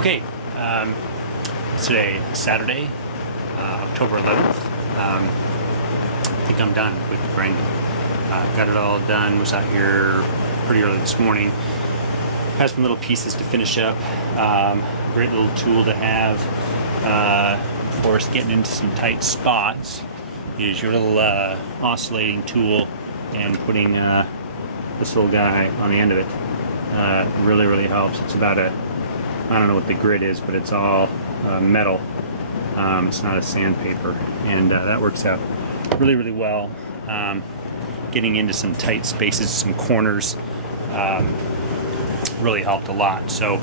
Okay, today, Saturday, October 11th. I think I'm done with grinding. Got it all done, was out here pretty early this morning. Has some little pieces to finish up. Great little tool to have for us getting into some tight spots is your little oscillating tool and putting this little guy on the end of it. Really helps. It's about I don't know what the grit is, but it's all metal. It's not a sandpaper, and that works out really well. Getting into some tight spaces, some corners, really helped a lot. So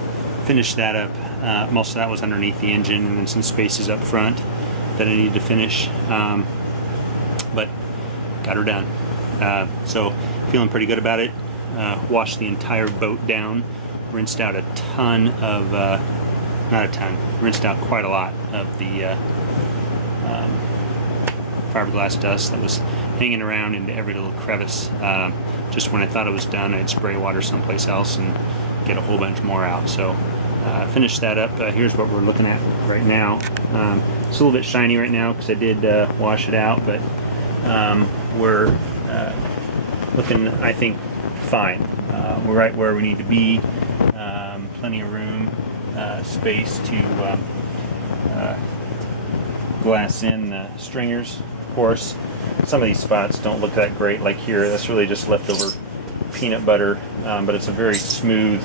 finished that up. Most of that was underneath the engine and some spaces up front that I needed to finish, but got her done. So feeling pretty good about it. Washed the entire boat down, rinsed out a ton of, not a ton, rinsed out quite a lot of the fiberglass dust that was hanging around into every little crevice. Just when I thought it was done, I'd spray water someplace else and get a whole bunch more out. So finished that up. Here's what we're looking at right now. It's a little bit shiny right now because I did wash it out, but we're looking, I think, fine. We're right where we need to be. Plenty of room, space to glass in the stringers. Of course, some of these spots don't look that great, like here. That's really just leftover peanut butter, but it's a very smooth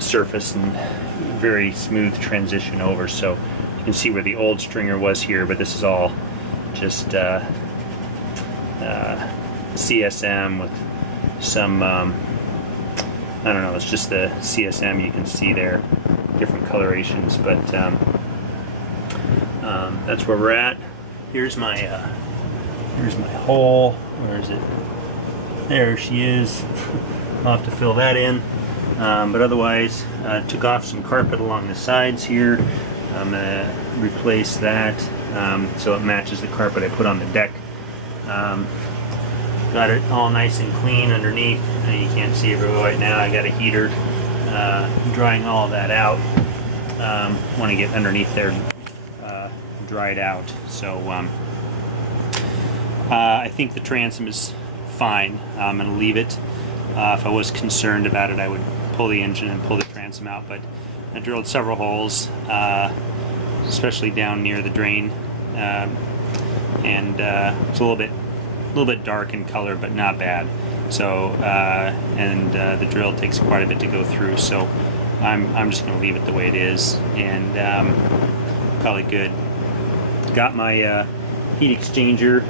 surface and very smooth transition over. So you can see where the old stringer was here, but this is all just CSM with some I don't know, it's just the CSM. You can see there different colorations, but that's where we're at. Here's my hole. Where is it? There she is. I'll have to fill that in, but otherwise took off some carpet along the sides here. I'm gonna replace that so it matches the carpet I put on the deck. Got it all nice and clean underneath. You can't see it really right now. I got a heater drying all of that out. Want to get underneath there dried out. So I think the transom is fine. I'm going to leave it. If I was concerned about it, I would pull the engine and pull the transom out. But I drilled several holes, especially down near the drain, and it's a little bit dark in color, but not bad. So and the drill takes quite a bit to go through, so I'm just going to leave it the way it is, and call it good. Got my heat exchanger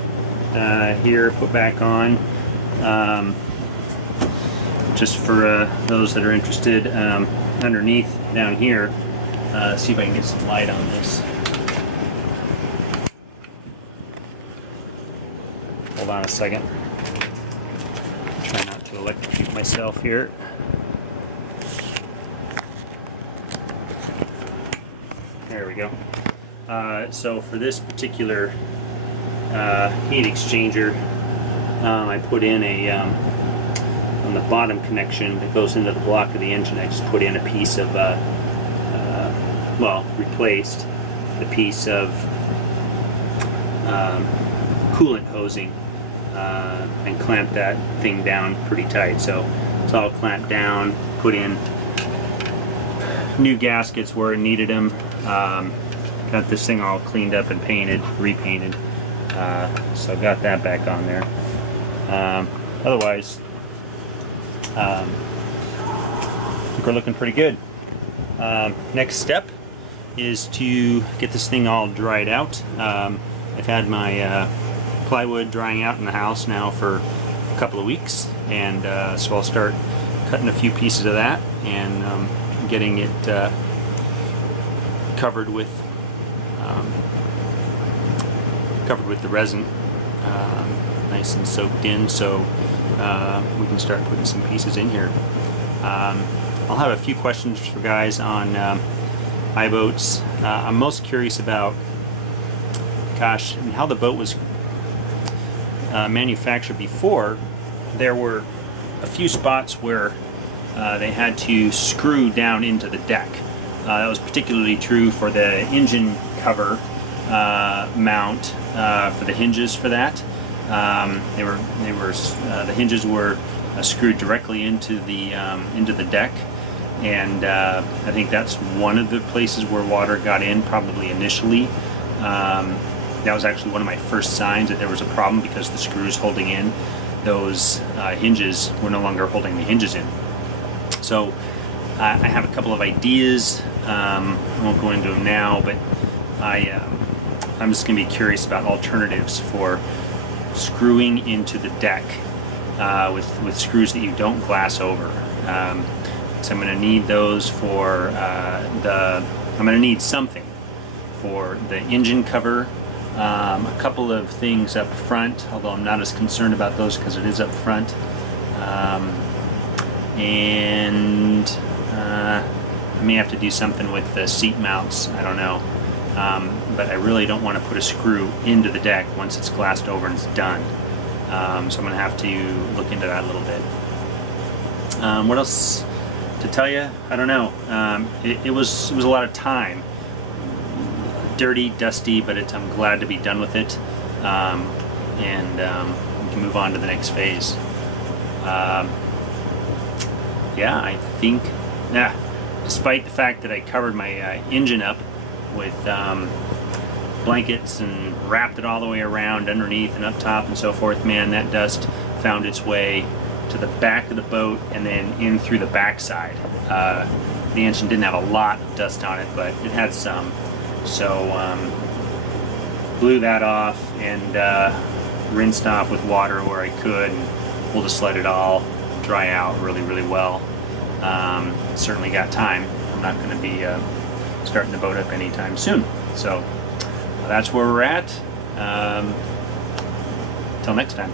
here put back on, just for those that are interested. Underneath down here, see if I can get some light on this. Hold on a second. Try not to electrocute myself here. There we go. So for this particular heat exchanger, I put in a on the bottom connection that goes into the block of the engine. I just put in a piece of well, replaced the piece of coolant hosing. And clamp that thing down pretty tight. So it's all clamped down, put in new gaskets where it needed them. Got this thing all cleaned up and painted, repainted. So got that back on there. Otherwise, I think we're looking pretty good. Next step is to get this thing all dried out. I've had my plywood drying out in the house now for a couple of weeks, and so I'll start cutting a few pieces of that and getting it covered with the resin, nice and soaked in, so we can start putting some pieces in here. I'll have a few questions for guys on iBoats. I'm most curious about, gosh, and how the boat was manufactured before. There were a few spots where they had to screw down into the deck. That was particularly true for the engine cover mount for the hinges for that. The hinges were screwed directly into the deck, and I think that's one of the places where water got in, probably initially. That was actually one of my first signs that there was a problem, because the screws holding in those hinges were no longer holding the hinges in. So I have a couple of ideas. I won't go into them now, but I'm just going to be curious about alternatives for screwing into the deck with screws that you don't glass over. So I'm going to need those for I'm going to need something for the engine cover. A couple of things up front, although I'm not as concerned about those because it is up front. And I may have to do something with the seat mounts, I don't know. But I really don't want to put a screw into the deck once it's glassed over and it's done. So I'm going to have to look into that a little bit. What else to tell you? I don't know. It was a lot of time. Dirty, dusty, but I'm glad to be done with it, and we can move on to the next phase. Yeah, I think, despite the fact that I covered my engine up with blankets and wrapped it all the way around underneath and up top and so forth, man, that dust found its way to the back of the boat and then in through the backside. The engine didn't have a lot of dust on it, but it had some. So blew that off and rinsed off with water where I could, and we'll just let it all dry out really, really well. Certainly got time. I'm not going to be starting the boat up anytime soon. So that's where we're at. Till next time.